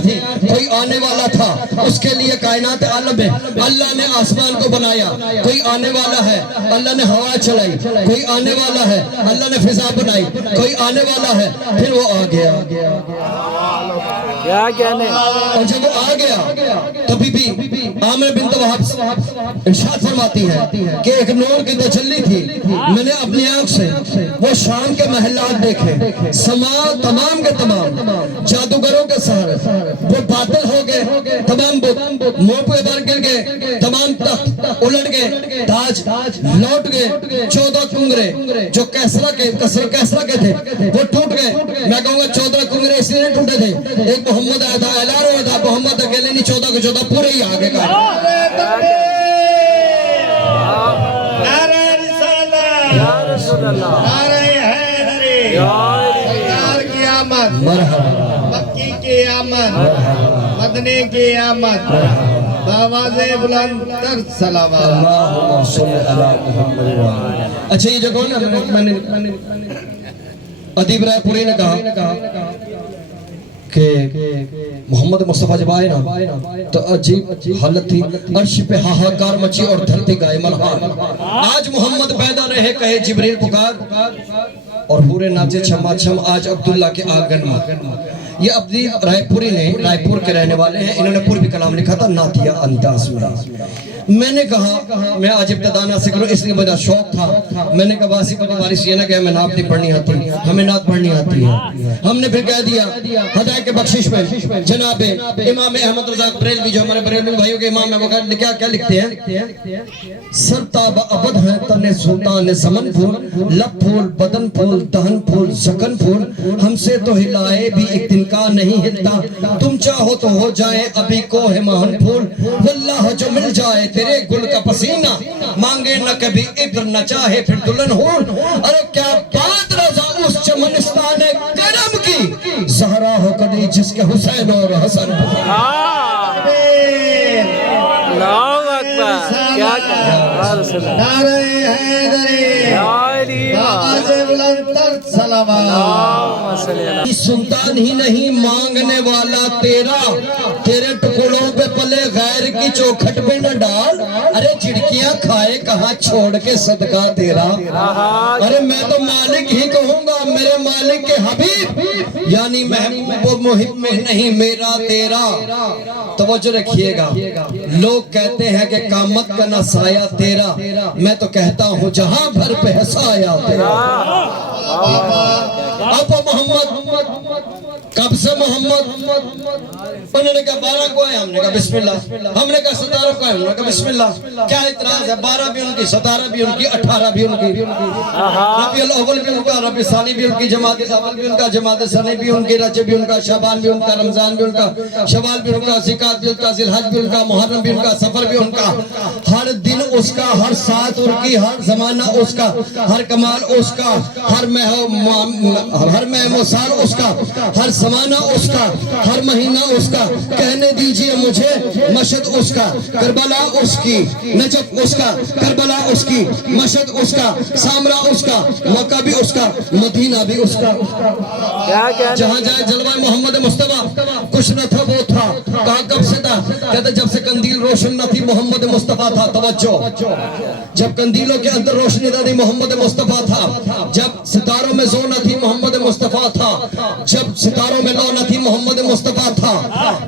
تیار تھی، کوئی آنے والا تھا، اس کے لیے کائنات عالم میں اللہ نے آسمان کو بنایا، کوئی آنے والا ہے، اللہ نے ہوا چلائی، کوئی آنے والا ہے، اللہ نے فضا بنائی، کوئی آنے والا ہے، پھر وہ آ گیا۔ کیا کہنے؟ اور جب وہ آ گیا تو بی بی عامر بنت وہب ارشاد فرماتی ہے کہ ایک نور کی تجلی تھی، میں نے اپنی آنکھ سے وہ شام کے محلات دیکھے، سما تمام کے تمام جادوگروں کے سہارے وہ باطل ہو گئے، تمام منہ پہ بر گر گئے، تمام تخت الٹ گئے، تاج لوٹ گئے، 14 کنگرے جو کیسرا کے تھے وہ ٹوٹ گئے۔ میں کہوں گا 14 کنگرے اس لیے ٹوٹے تھے، ایک محمد آیا تھا، اعلان ہوا تھا، محمد اکیلے نہیں، 14 کے 14 پورے ہی آگے کا۔ نعرہ رسالت، یا رسول اللہ، نعرہ حیدری، سرکار کی آمد، مکی کی آمد، مدنی کی آمد، بآواز بلند تر صلوات۔ اللہم صلی علی محمد۔ اچھا یہ جو کون ہے، میں نے ادیب رائے پوری نے کہا کہ محمد مصطفیٰ جب آئے نا تو عجیب حالت تھی، عرش پہ ہاہاکار مچی اور دھرتی گائے ملہار، آج محمد پیدا رہے کہے جبریل پکار، اور پورے ناچے چھما چھم آج عبداللہ کے آنگن میں۔ یہ اپنی رائے پوری نے، رائے پور کے رہنے والے ہیں، انہوں نے پوری بھی کلام لکھا تھا نعتیہ انداز میں۔ میں نے کہا میں آج ابتدا نہ سے کروں، اس لیے مجھے شوق تھا، میں نے کہا واسی کو بارش یہ نہ کہ ہمیں نعت نہیں پڑھنی آتی، ہمیں نعت پڑھنی آتی ہے۔ ہم نے پھر کہہ دیا ہدایت کے بخشش میں جناب امام احمد رضا بریلوی جو ہمارے بریلوی بھائیوں کے امام ہیں، وہ کیا لکھتے ہیں؟ سرتاب ابد ہے تن سلطان زمن پھول، لب پھول بدن پھول دہن پھول زکن پھول، ہم سے تو ہلائے بھی ایک دن کا نہیں ہلتا، تم چاہو تو ہو جائے ابھی کوہ مہن پھول، واللہ جو مل جائے تیرے گل کا پسینہ، مانگے نہ کبھی عطر نہ چاہے پھر دلہن ہون۔ ارے کیا بات رضا اس چمنستان کرم کی، زہرا ہو کدی جس کے حسین اور حسن۔ اللہ اکبر، کیا کہنے؟ یا رسول اللہ، نعرہ حیدری، بآواز بلند تر صلوات۔ اللہم صلی اللہ، سلطان ہی نہیں مانگنے والا تیرا، تیرے ٹکڑوں پہ پلے غیر کی چوکھٹ پہ نہ ڈال، ارے چڑکیاں کھائے کہاں چھوڑ کے صدقہ تیرا۔ ارے میں تو مالک ہی کہوں گا، میرے مالک کے حبیب، یعنی محبوب و محب میں نہیں میرا تیرا۔ توجہ رکھیے گا، لوگ کہتے ہیں کہ قامت کا نہ سایہ تیرا، میں تو کہتا ہوں جہاں بھر پہ ہے سایہ تیرا۔ آپ محمد کب سے محمد؟ انہوں نے کہا 12 کو ہے، ہم نے کہا بسم اللہ، ہم نے کہا 17 کو ہے، ہم نے کہا بسم اللہ۔ کیا اعتراض ہے؟ 12 بھی ان کی، 17 بھی ان کی، 18 بھی ان کی، ربیع الاول بھی ان کا، ربیع ثانی بھی ان کی، جمادی الاول بھی ان کا، جمادی ثانی بھی ان کی، رجب بھی ان کا، شعبان بھی ان کا، رمضان بھی ان کا، شوال بھی ان کا، ذوالقعدہ بھی ان کا، ذی الحج بھی ان کا، محرم بھی ان کا، سفر بھی ان کا، ہر دن اس کا، ہر ساعت ان کی، ہر زمانہ اس کا، ہر کمال اس کا، ہر مہم و سال اس کا، ہر زمانہ اس کا، ہر مہینہ اس کا۔ کہنے دیجئے مجھے مشہد اس کا، کربلا اس کی، نجف اس کا، کربلا اس کی، مشہد اس کا، سامرا اس کا، مکہ بھی اس کا، مدینہ بھی اس کا۔ کیا کہنے؟ جہاں جائے جلوہ محمد مصطفیٰ، کچھ نہ تھا وہ تھا، کہا کب سے تھا؟ کہتے جب سے قندیل روشن نہ تھی محمد مصطفیٰ تھا۔ توجہ، جب قندیلوں کے اندر روشنی نہ تھی محمد مصطفیٰ تھا، جب ستاروں میں زو نہ تھی محمد مصطفیٰ تھا، جب ستاروں میں لو نہ تھی محمد مصطفیٰ تھا،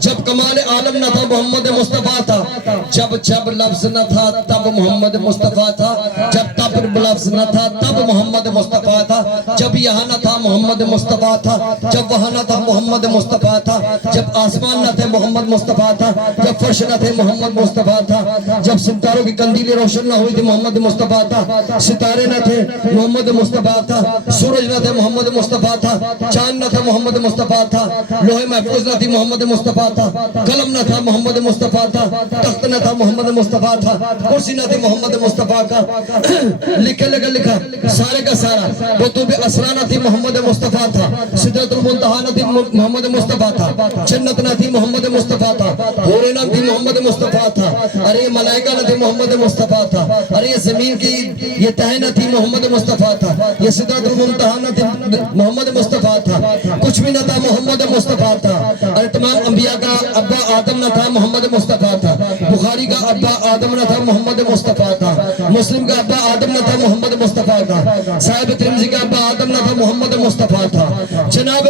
جب کمال عالم نہ تھا محمد مصطفیٰ تھا، جب لفظ نہ تھا تب محمد مصطفیٰ تھا، جب تب لفظ نہ تھا تب محمد مصطفیٰ تھا، جب یہاں نہ تھا محمد مصطفیٰ تھا، جب وہاں نہ تھا محمد مصطفیٰ تھا، جب آسمان نہ تھے محمد مصطفیٰ تھا، جب فرش نہ تھے محمد مصطفیٰ تھا، جب ستاروں کی قندیلیں روشن نہ ہوئی تھی محمد مصطفیٰ تھا، ستارے نہ تھے محمد مصطفیٰ تھا، سورج نہ تھے محمد مصطفیٰ تھا، چاند نہ تھا محمد مصطفیٰ تھا، لوح محفوظ نہ تھی محمد مصطفیٰ تھا، قلم نہ تھا محمد مصطفیٰ تھا، تخت نہ تھا محمد مصطفیٰ تھا، کرسی نہ تھی محمد مصطفیٰ کا، لکھے لگا لکھا سارے کا سارا، کتب اسرار نہ تھی محمد مصطفیٰ تھا، سدرۃ المنتہا نہ تھی محمد مصطفیٰ تھا، جنت نہ تھی محمد مصطفیٰ تھا، حور نہ تھی محمد مصطفیٰ تھا، ارے ملائکہ نہ تھی محمد مصطفیٰ تھا، ارے یہ زمین کی یہ تہ نہ تھی محمد مصطفیٰ تھا، یہ سدرۃ المنتہا نہ تھی محمد مصطفیٰ تھا، کچھ کچھ بھی نہ تھا محمد مصطفیٰ تھا اور تمام انبیاء کا ابا آدم نہ تھا محمد مصطفیٰ تھا بخاری کا ابا آدم نہ تھا محمد مصطفیٰ تھا مسلم کا ابا آدم نہ تھا محمد مصطفیٰ تھا صاحب ترمذی کا ابا آدم نہ تھا محمد مصطفیٰ تھا جناب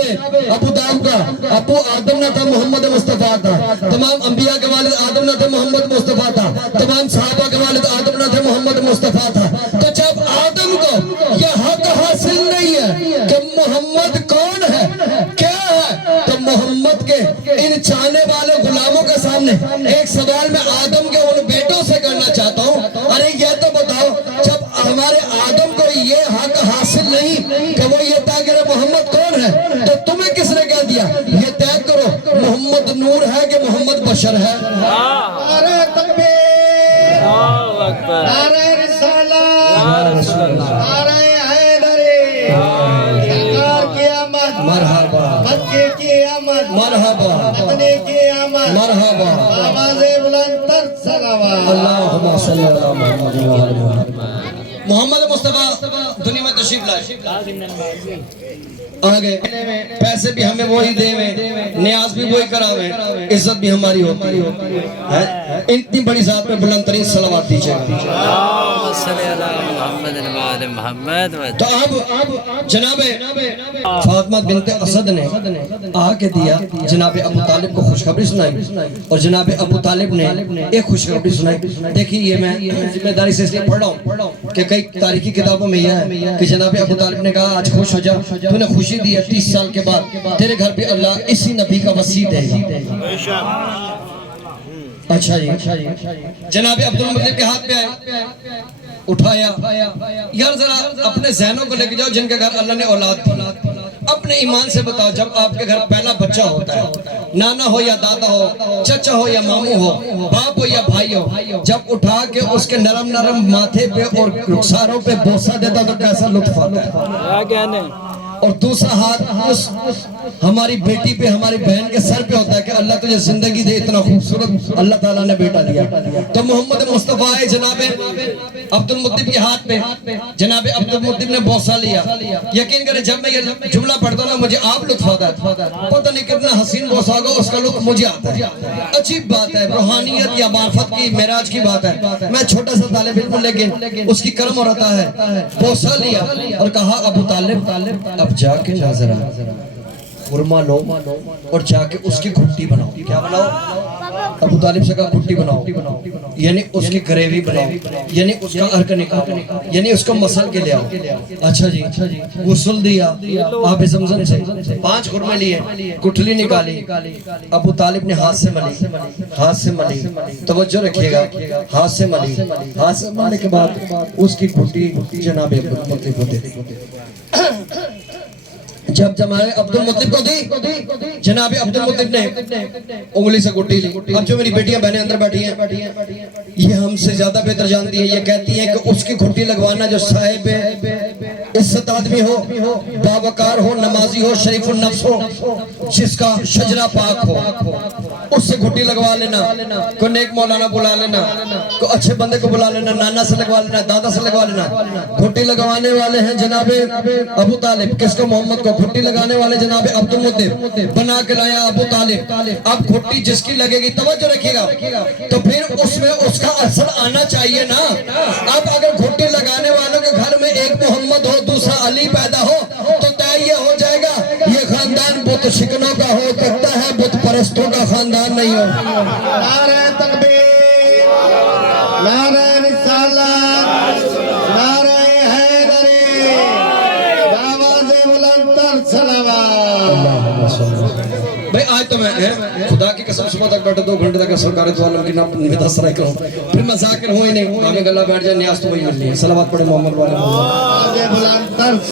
ابو داؤد کا ابو آدم نہ تھا محمد مصطفیٰ تھا تمام انبیاء کے والد آدم نہ تھے محمد مصطفیٰ تھا تمام صحابہ کے والد آدم نہ تھے محمد مصطفیٰ تھا تو جب آدم کو یہ حق حاصل نہیں ہے کہ محمد کون ہے کیا ہے تو محمد کے ان چاہنے والے غلاموں کے سامنے ایک سوال میں آدم کے ان بیٹوں سے کرنا چاہتا ہوں ارے یہ تو بتاؤ جب ہمارے آدم کو یہ حق حاصل نہیں کہ وہ یہ طے کرے محمد کون ہے تو تمہیں کس نے کہہ دیا یہ طے کرو محمد نور ہے کہ محمد بشر ہے نعرہ تکبیر اللہ اکبر نعرہ رسالت نعرہ حیدری سرکار کی آمد مرحبا مکے کی آمد مرحبا مدنی کی آمد مرحبا آواز بلند تر صلوات اللہم صلی اللہ علیہ محمد وآلہ محمد محمد مصطفیٰ دنیا میں تشریف لائے آگے پیسے بھی ہمیں وہی دے نیاز بھی وہی کراویں عزت بھی ہماری ہوتی ہے اتنی بڑی ذات میں بلند ترین صلوات دیجئے اللہم صلی اللہ محمد وآل محمد تو اب جناب فاطمہ بنت اسد نے آ کے دیا جناب ابو طالب کو خوشخبری سنائی اور جناب ابو طالب نے ایک خوشخبری سنائی دیکھیں یہ میں ذمہ داری سے اس لیے پڑھ رہا ہوں کہ کئی تاریخی کتابوں میں یہ ہے کہ جناب ابو طالب نے کہا آج خوش ہو جا تو نے خوشی دی 30 سال کے بعد تیرے گھر پہ اللہ اسی نبی کا وسیع دے گا اچھا جی جناب عبدالمطلب کے ہاتھ پہ آئے اٹھایا یار ذرا اپنے ذہنوں کو لے کے جاؤ جن کے گھر اللہ نے اولاد دی اپنے ایمان سے بتاؤ جب آپ کے گھر پہلا بچہ ہوتا ہے نانا ہو یا دادا ہو چچا ہو یا ماموں ہو باپ ہو یا بھائی ہو جب اٹھا کے اس کے نرم نرم ماتھے پہ اور رخساروں پہ بوسہ دیتا تو کیسا لطف آتا ہے کیا کہنے اور دوسرا ہاتھ ہماری بیٹی پہ ہماری بہن کے سر پہ ہوتا ہے کہ اللہ تجھے زندگی دے اتنا خوبصورت اللہ تعالیٰ نے بیٹا دیا تو محمد مصطفیٰ ہے جناب عبدالمطلب کے ہاتھ پہ جناب عبدالمطلب نے بوسہ لیا یقین کریں جب میں یہ جملہ پڑھتا ہوں نا مجھے آپ لطف آتا ہے پتہ نہیں کتنا حسین بوسہ ہوگا اس کا لطف مجھے آتا ہے عجیب بات ہے روحانیت یا معرفت کی معراج کی بات ہے میں چھوٹا سا طالب علم لیکن اس کی کرم اور عطا ہے بوسہ لیا اور کہا ابو طالب اب جا کے ناظر خورما لو اور جا کے اس کی گھٹی بناؤ کیا بناؤ ابو طالب سے کہا گھٹی بناؤ یعنی اس کی گریوی بناؤ یعنی اس کا ارک نکالو یعنی اس کو مسل کے لے آؤ اچھا جی غسل دیا آب زمزم سے 5 خورمے لیے گٹھلی نکالی ابو طالب نے ہاتھ سے ملی توجہ رکھیے گا ہاتھ سے ملنے کے بعد اس کی گھٹی جناب عبدالمطلب کو دے دی جب جماعے عبدالمطلب کو دی جناب عبدالمطلب نے انگلی سے گھٹی لی اب جو میری بیٹیاں بہنیں اندر بیٹھی ہیں یہ ہم سے زیادہ بہتر جانتی ہیں یہ کہتی ہیں کہ اس کی گھٹی لگوانا جو صاحب عزت آدمی ہو باوقار ہو نمازی ہو شریف النفس ہو جس کا شجرہ پاک ہو اس سے گھٹی لگوا لینا کوئی نیک مولانا بلا لینا کوئی اچھے بندے کو بلا لینا نانا سے لگوا لینا دادا سے لگوا لینا گھٹی لگوانے والے ہیں جناب ابو طالب کس کو محمد کو گھٹی لگانے والے جناب عبدالمطلب بنا کے لایا ابو طالب اب گھٹی جس کی لگے گی توجہ رکھیے گا تو پھر اس میں اس کا اثر آنا چاہیے نا اب اگر گھٹی لگانے والوں کے گھر میں ایک محمد ہو دوسرا علی پیدا ہو تو طے یہ ہو جائے گا یہ خاندان بت شکنوں کا ہو سکتا ہے بت پرستوں کا خاندان نہیں ہو نعرہ تکبیر نعرہ رسالت نعرہ حیدری آواز بلند تر صلوات بھئی آج تو میں خدا کی قسم صبح تک بیٹھا 2 گھنٹے تک سرکار تو عالم کی نام نمید سرائی کروں پھر میں ذاکر ہوں ہی نہیں آگے گلہ بیٹھ جائے نیاز تو وہی مل لی ہے صلوات پڑھے محمد والے آواز بلند تر